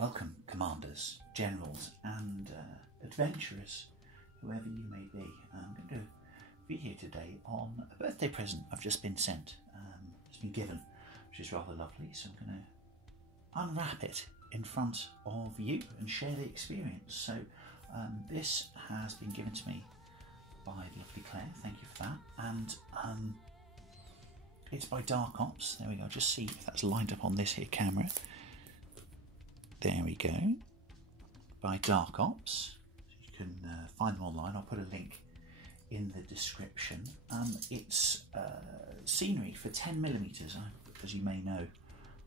Welcome, commanders, generals, and adventurers, whoever you may be. I'm going to do a video today on a birthday present I've just been sent. It's been given, which is rather lovely, so I'm going to unwrap it in front of you and share the experience. So this has been given to me by the lovely Claire, thank you for that, and it's by Darkops. There we go, just see if that's lined up on this here camera. There we go, by Darkops. You can find them online. I'll put a link in the description. It's scenery for 10mm, as you may know.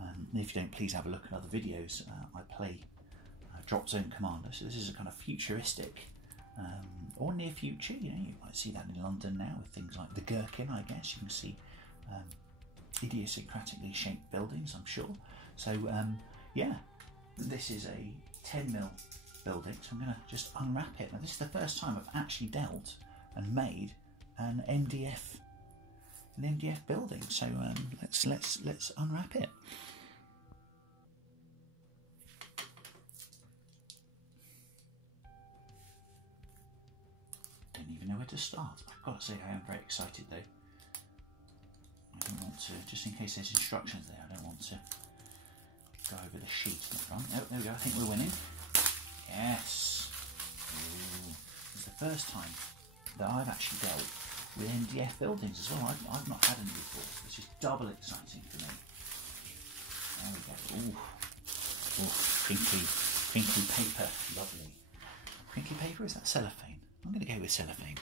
And if you don't, please have a look at other videos. I play Dropzone Commander, so this is a kind of futuristic or near future. You know, you might see that in London now with things like the Gherkin. I guess you can see idiosyncratically shaped buildings, I'm sure. So yeah. This is a 10mm building, so I'm going to just unwrap it. Now, this is the first time I've actually dealt and made an MDF building. So let's unwrap it. Don't even know where to start. I've got to say I am very excited though. I don't want to, just in case there's instructions there, I don't want to go over the sheet in the front. Oh, there we go, I think we're winning. Yes. Ooh. It's the first time that I've actually dealt with MDF buildings as well. I've not had any before, so this is double exciting for me. There we go. Ooh. Ooh. Crinkly paper. Lovely. Crinkly paper, is that cellophane? I'm going to go with cellophane.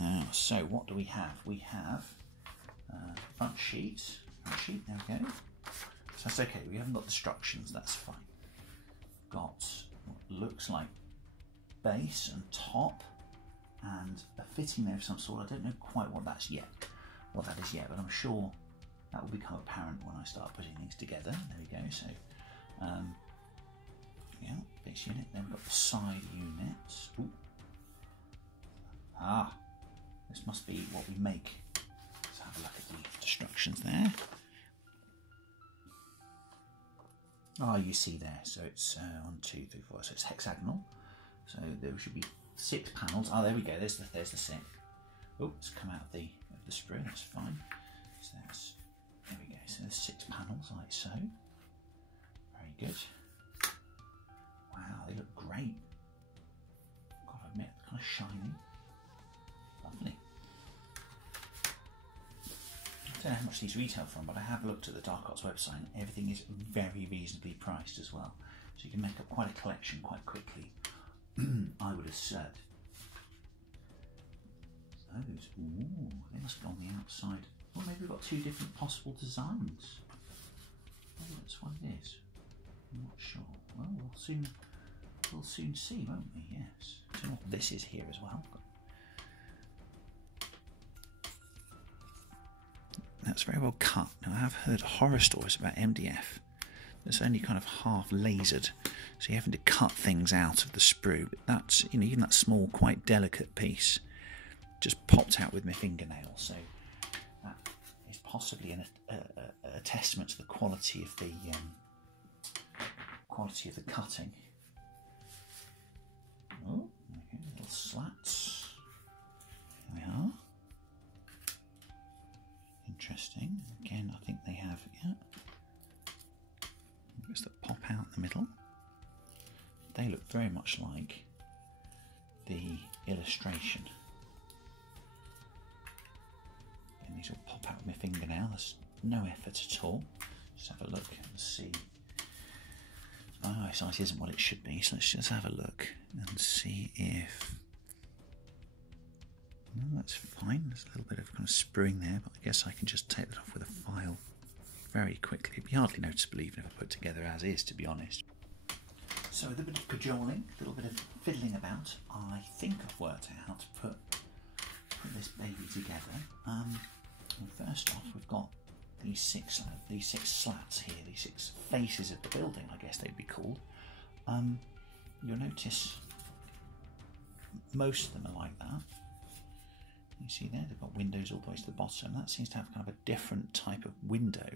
Now, so what do we have? We have front sheet, there we go. So that's okay, we haven't got instructions, that's fine. Got what looks like base and top and a fitting there of some sort. I don't know quite what that is yet, but I'm sure that will become apparent when I start putting things together. There we go, so yeah, base unit, then we've got the side units. Ooh. Ah, this must be what we make. Let's have a look at the instructions there. Oh, you see there, so it's 1, 2, 3, 4, so it's hexagonal. So there should be 6 panels. Oh, there we go, there's the 6. Oh, it's come out of the sprue, that's fine. So there we go, so there's 6 panels like so. Very good. Wow, they look great. Gotta admit, they're kind of shiny. Lovely. I don't know how much these retail from, but I have looked at the Darkops website and everything is very reasonably priced as well. So you can make up quite a collection quite quickly, I would assert. Those, ooh, they must be on the outside. Or maybe we've got 2 different possible designs. Oh, that's what it is. I'm not sure. Well, we'll soon see, won't we? Yes. So this is here as well. That's very well cut. Now, I have heard horror stories about MDF that's only kind of half lasered, so you're having to cut things out of the sprue. But that's, you know, even that small, quite delicate piece just popped out with my fingernail. So that is possibly a testament to the quality of the cutting. Oh, okay, little slats. Here we are. Interesting. Again, I think they have, yeah, bits that pop out in the middle. They look very much like the illustration. And these will pop out with my fingernail. There's no effort at all. Just have a look and see. My eyesight isn't what it should be, so let's just have a look and see if. No, that's fine. There's a little bit of kind of spruing there, but I guess I can just take that off with a file very quickly. It'd be hardly noticeable even if I put it together as is, to be honest. So with a bit of cajoling, a little bit of fiddling about, I think I've worked out how to put this baby together. Well, first off, we've got these six slats here, these 6 faces of the building, I guess they'd be called. You'll notice most of them are like that. You see there, they've got windows all the way to the bottom. That seems to have kind of a different type of window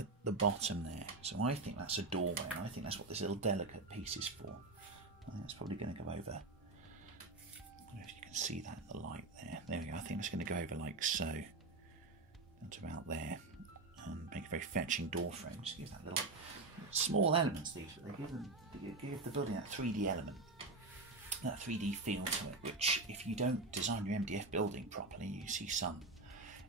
at the bottom there. So I think that's a doorway, and I think that's what this little delicate piece is for. I think that's probably going to go over. I don't know if you can see that in the light there. There we go. I think it's going to go over like so, and to about there, and make a very fetching door frame. Just give that little small elements, these, but they give the building that 3D element, that 3D feel to it, which if you don't design your MDF building properly, you see some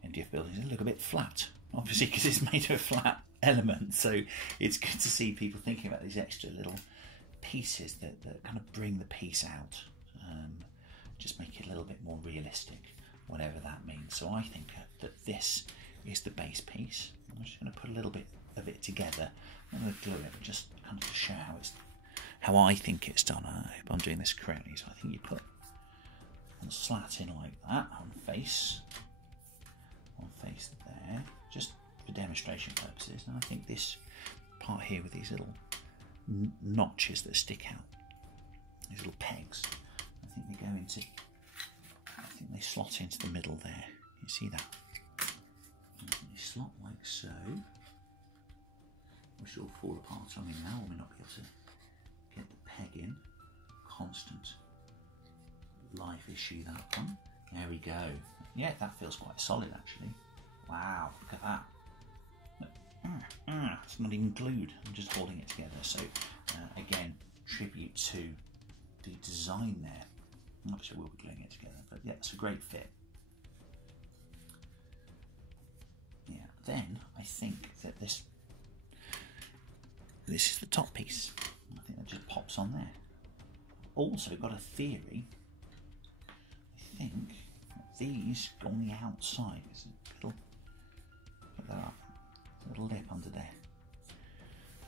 MDF buildings that look a bit flat, obviously because it's made of a flat element. So it's good to see people thinking about these extra little pieces that kind of bring the piece out, just make it a little bit more realistic, whatever that means. So I think that this is the base piece. I'm just going to put a little bit of it together. I'm going to glue it just kind of to show how I think it's done. I hope I'm doing this correctly. So I think you put one slat in like that on face there, just for demonstration purposes. And I think this part here with these little notches that stick out, these little pegs, I think they go into, I think they slot into the middle there. You see that? They slot like so, which will fall apart on me now. I may not be able to get the peg in. Constant life issue, that one. There we go. Yeah, that feels quite solid actually. Wow, look at that. It's not even glued. I'm just holding it together. So again, tribute to the design there. Obviously, we'll be gluing it together, but yeah, it's a great fit. Yeah. Then I think that this is the top piece. I think that just pops on there. Also got a theory. I think these go on the outside. There's a little, put that up, a little lip under there.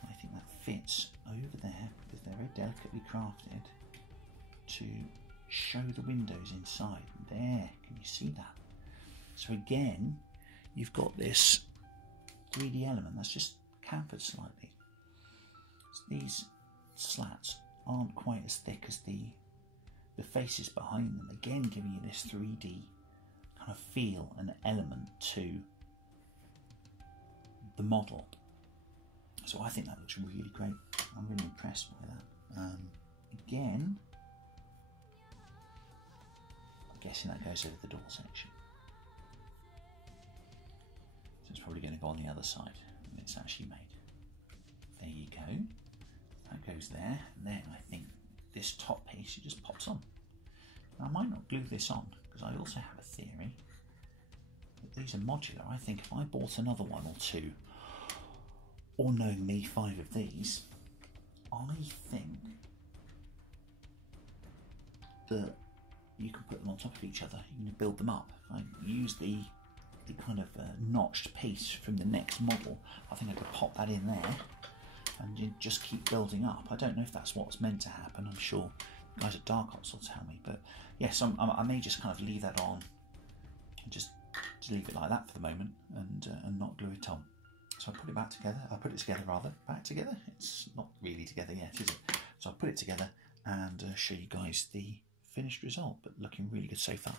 I think that fits over there because they're very delicately crafted to show the windows inside. There, can you see that? So again, you've got this 3D element that's just chamfered slightly. So these slats aren't quite as thick as the faces behind them, again giving you this 3D kind of feel and element to the model. So I think that looks really great. I'm really impressed by that. Again, I'm guessing that goes over the door section. So it's probably going to go on the other side when it's actually made. There you go. That goes there. And then I think this top piece, it just pops on. Now, I might not glue this on because I also have a theory that these are modular. I think if I bought another one or two, or knowing me, 5 of these, I think that you can put them on top of each other. You can build them up. I use the kind of notched piece from the next model. I think I could pop that in there and you just keep building up. I don't know if that's what's meant to happen. I'm sure the guys at Darkops will tell me. But yes, I may just kind of leave that on and just leave it like that for the moment and not glue it on. So I put it back together. I put it together rather. Back together. It's not really together yet, is it? So I'll put it together and show you guys the finished result. But looking really good so far.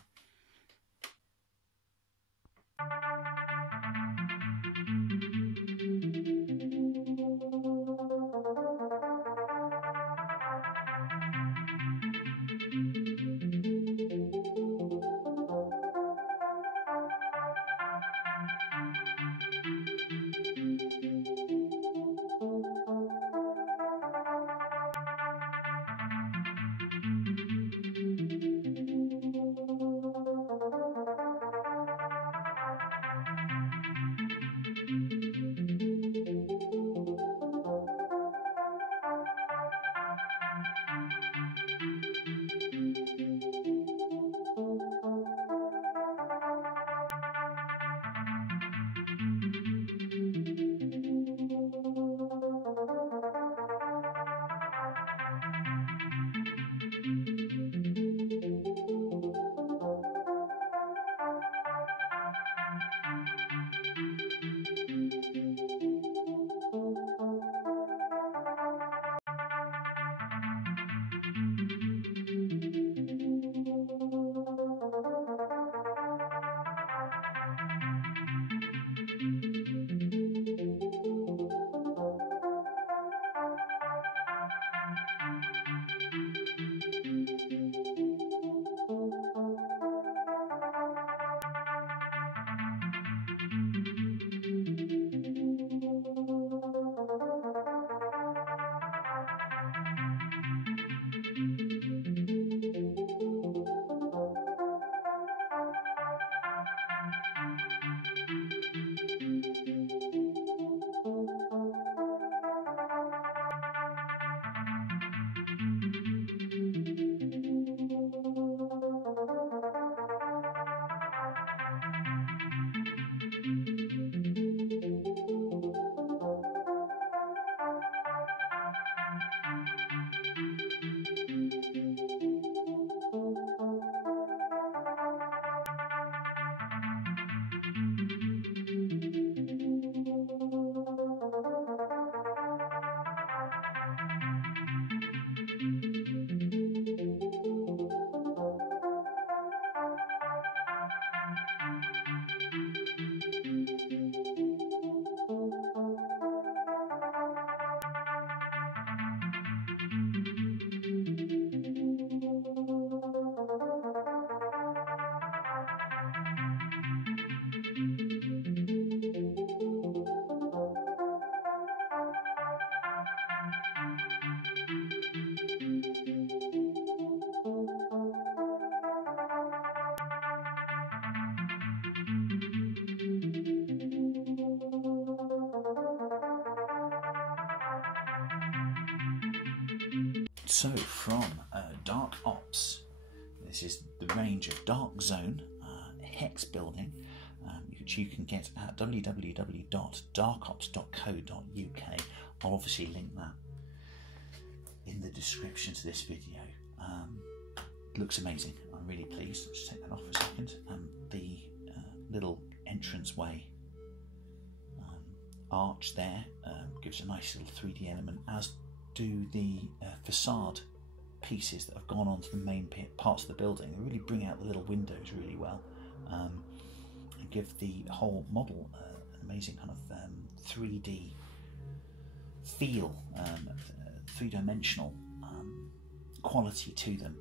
So from Darkops, this is the range of Darkzone Hex Building, which you can get at www.darkops.co.uk. I'll obviously link that in the description to this video. It looks amazing. I'm really pleased. Let's take that off for a second. The little entranceway arch there gives a nice little 3D element, as do the facade pieces that have gone onto the main parts of the building. They really bring out the little windows really well, and give the whole model an amazing kind of 3D feel, three-dimensional quality to them.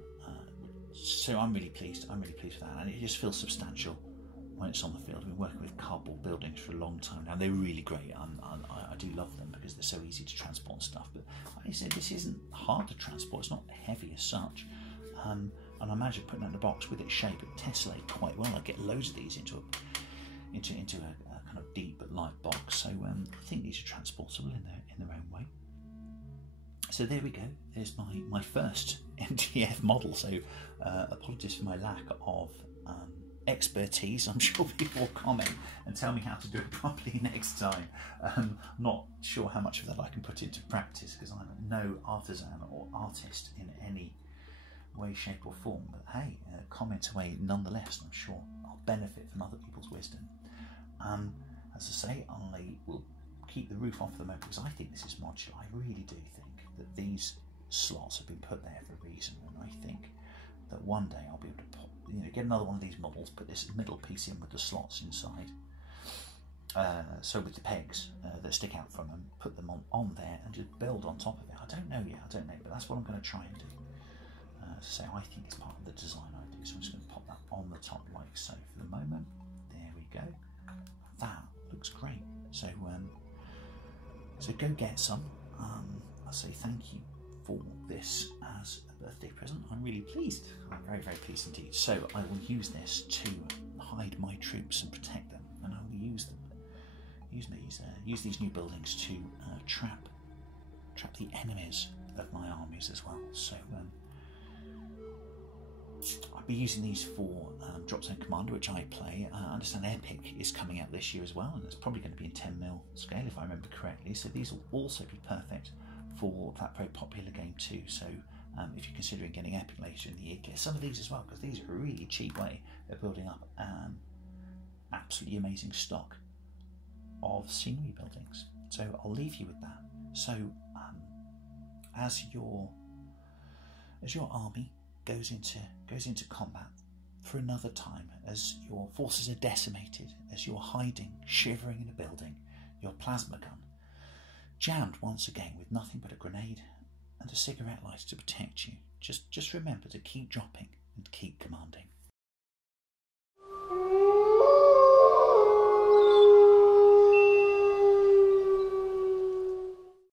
So I'm really pleased. I'm really pleased with that, and it just feels substantial when it's on the field. I've been working with cardboard buildings for a long time now. They're really great. I do love them because they're so easy to transport and stuff. But like I said, this isn't hard to transport. It's not heavy as such. And I imagine putting it in a box with its shape, it tessellate quite well. I get loads of these into a kind of deep but light box. So I think these are transportable in their own way. So there we go. There's my first MDF model. So apologies for my lack of expertise. I'm sure people will comment and tell me how to do it properly next time. Not sure how much of that I can put into practice, because I'm no artisan or artist in any way, shape or form. But hey, comment away nonetheless. I'm sure I'll benefit from other people's wisdom. As I say, I will keep the roof off for the moment because I think this is modular. I really do think that these slots have been put there for a reason, and I think that one day I'll be able to get another one of these models, put this middle piece in with the slots inside, so with the pegs that stick out from them, put them on there and just build on top of it. I don't know yet, but that's what I'm going to try and do. So I think it's part of the design idea, so I'm just going to pop that on the top like so for the moment. There we go. That looks great. So go get some. I'll say thank you for this as a birthday present. I'm really pleased. I'm very, very pleased indeed. So I will use this to hide my troops and protect them, and I will use these new buildings to trap the enemies of my armies as well. So I'll be using these for Dropzone Commander, which I play. I understand Epic is coming out this year as well, and it's probably going to be in 10mm scale if I remember correctly. So these will also be perfect for that very popular game too. So if you're considering getting Epic later in the year, get some of these as well, because these are a really cheap way of building up an absolutely amazing stock of scenery buildings. So I'll leave you with that. So as your army goes into combat for another time, as your forces are decimated, as you're hiding, shivering in a building, your plasma gun jammed once again with nothing but a grenade and a cigarette lighter to protect you, just remember to keep dropping and keep commanding.